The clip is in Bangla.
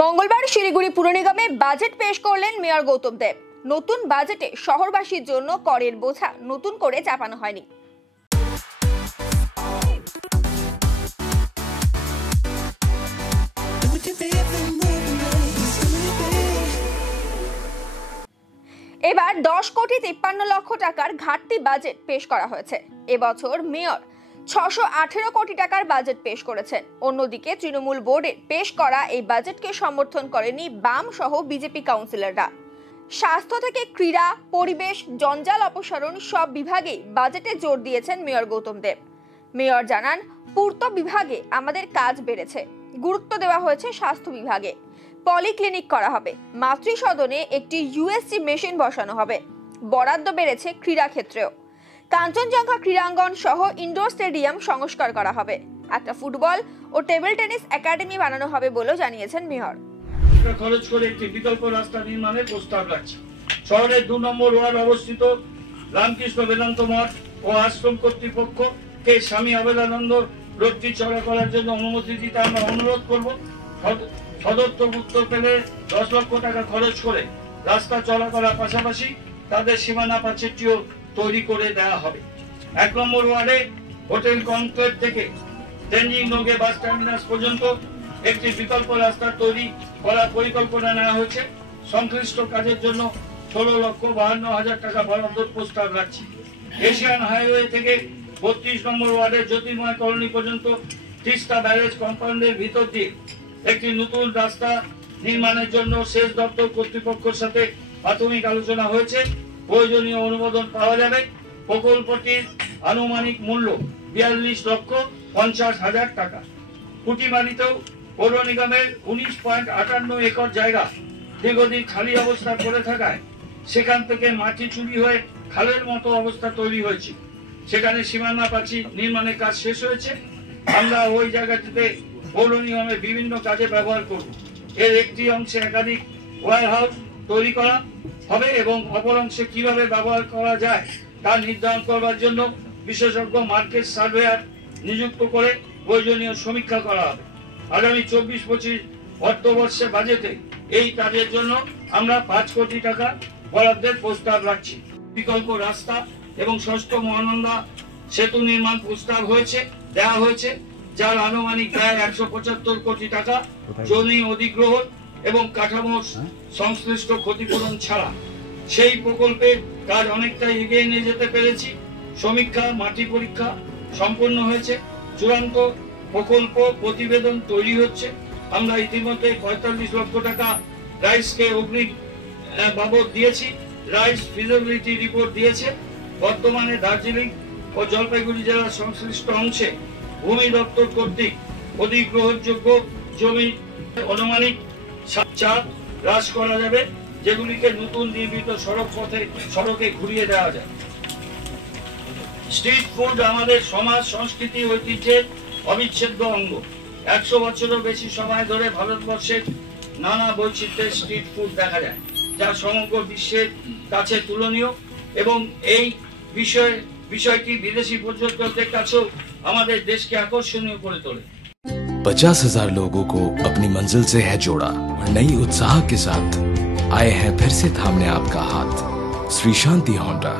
মঙ্গলবার শিলিগুড়ি পুর নিগমে বাজেট পেশ করলেন মেয়র গৌতম দেব। নতুন বাজেটে শহরবাসীর জন্য করের বোঝা নতুন করে চাপানো হয়নি। এবার 10 কোটি 53 লক্ষ টাকার ঘাটতি বাজেট পেশ করা হয়েছে। এবছর মেয়র 618 কোটি টাকার বাজেট পেশ করেছেন। অন্যদিকে তৃণমূল বোর্ডের পেশ করা এই বাজেটকে সমর্থন করেনি বাম সহ বিজেপি কাউন্সিলররা। স্বাস্থ্য থেকে ক্রীড়া, পরিবেশ, জঞ্জাল অপসারণ সব বিভাগেই বাজেটে জোর দিয়েছেন মেয়র গৌতম দেব। মেয়র জানান, পূর্ত বিভাগে আমাদের কাজ বেড়েছে, গুরুত্ব দেওয়া হয়েছে স্বাস্থ্য বিভাগে। পলিক্লিনিক করা হবে, মাতৃসদনে একটি ইউএসজি মেশিন বসানো হবে। বরাদ্দ বেড়েছে ক্রীড়া ক্ষেত্রেও। কাঞ্চনজঙ্ঘা ক্রীড়াঙ্গন সহ ইনডোর স্টেডিয়াম সংস্কার করা হবে। একটা ফুটবল ও টেবিল টেনিস একাডেমি বানানো হবে বলেও জানিয়েছেন মেয়র। খরচ করে একটি বিকল্প রাস্তা নির্মাণের প্রস্তাব রাখছে। শহরের 2 নম্বর ওয়ার্ড অবস্থিত রামকৃষ্ণ বেদান্ত মঠ ও আশ্রম কর্তৃপক্ষকে স্বামী অবেদানন্দ রোডটি চড়া করার জন্য অনুমতি দিতে আমরা অনুরোধ করব। সদত্ত উত্তর পেলে 10 লক্ষ টাকা খরচ করে রাস্তা চলা করার পাশাপাশি তাদের সীমানা প্রাচীরটিও তৈরি করে দেওয়া হবে। 1 নম্বর ওয়ার্ডে হোটেল কনক্লেভ থেকে তেনজিং নোগে বাস টার্মিনাস পর্যন্ত একটি বিকল্প রাস্তা তৈরি করার পরিকল্পনা নেওয়া হয়েছে। সংশ্লিষ্ট কাজের জন্য 16,52,000 টাকা বরাদ্দের প্রস্তাব রাখছি। এশিয়ান হাইওয়ে থেকে 32 নম্বর ওয়ার্ডের জ্যোতির্ময় কলোনি পর্যন্ত তিস্তা ব্যারেজ কম্পাউন্ডের ভিতর দিয়ে একটি নতুন রাস্তা নির্মাণের জন্য সেচ দপ্তর কর্তৃপক্ষের সাথে প্রাথমিক আলোচনা হয়েছে। প্রয়োজনীয় অনুমোদন পাওয়া যাবে। প্রকল্পটির আনুমানিক মূল্য 42,50,000 টাকা। কুটিমারিতেও পৌর নিগমের 19.58 একর জায়গা দীর্ঘদিন খালি অবস্থা পড়ে থাকায় সেখান থেকে মাটি চুরি হয়ে খালের মতো অবস্থা তৈরি হয়েছে। সেখানে সীমানা প্রাচীর নির্মাণের কাজ শেষ হয়েছে। আমরা ওই জায়গাটিতে পৌর নিগমের বিভিন্ন কাজে ব্যবহার করব। এর একটি অংশে একাধিক ওয়্যার হাউস তৈরি করা হবে এবং অপর অংশে কিভাবে ব্যবহার করা যায় তা নির্ধারণ করবার জন্য বিশেষজ্ঞ মার্কেট সার্ভেয়ার নিযুক্ত করে প্রয়োজনীয় সমীক্ষা করা হবে। আগামী 24-25 অর্থবর্ষে বাজেটে এই কাজের জন্য আমরা 5 কোটি টাকা বরাদ্দের প্রস্তাব রাখছি। বিকল্প রাস্তা এবং ষষ্ঠ মহানন্দা সেতু নির্মাণ প্রস্তাব দেওয়া হয়েছে, যার আনুমানিক ব্যয় 175 কোটি টাকা। জমি অধিগ্রহণ এবং কাঠামো সংশ্লিষ্ট ক্ষতিপূরণ ছাড়া সেই প্রকল্পের কাজ অনেকটাই এগিয়ে নিয়ে যেতে পেরেছি। সমীক্ষা, মাটি পরীক্ষা সম্পন্ন হয়েছে। চূড়ান্ত প্রকল্প প্রতিবেদন তৈরি হচ্ছে। আমরা ইতিমধ্যে 45 লক্ষ টাকা রাইসকে অগ্রিম বাবদ দিয়েছি। রাইস ফিজিবিলিটি রিপোর্ট দিয়েছে। বর্তমানে দার্জিলিং ও জলপাইগুড়ি জেলার সংশ্লিষ্ট অংশে ভূমি দপ্তর কর্তৃক অধিগ্রহণযোগ্য জমি আনুমানিক 7 হ্রাস করা যাবে, যেগুলিকে নতুন নির্মিত সড়কে ঘুরিয়ে দেওয়া যায়। স্ট্রিট ফুড আমাদের সমাজ, সংস্কৃতি, ঐতিহ্যের অবিচ্ছেদ্য অঙ্গ। 100 বছরেরও বেশি সময় ধরে ভারতবর্ষের নানা বৈচিত্র্যের স্ট্রিট ফুড দেখা যায়, যা সমগ্র বিশ্বের কাছে তুলনীয় এবং এই বিষয়টি বিদেশি পর্যটকদের কাছেও আমাদের দেশকে আকর্ষণীয় করে তোলে। 50,000 लोगों को अपनी मंजिल से है जोड़ा और नई उत्साह के साथ आए हैं फिर से थामने आपका हाथ। श्री शांति होंडा।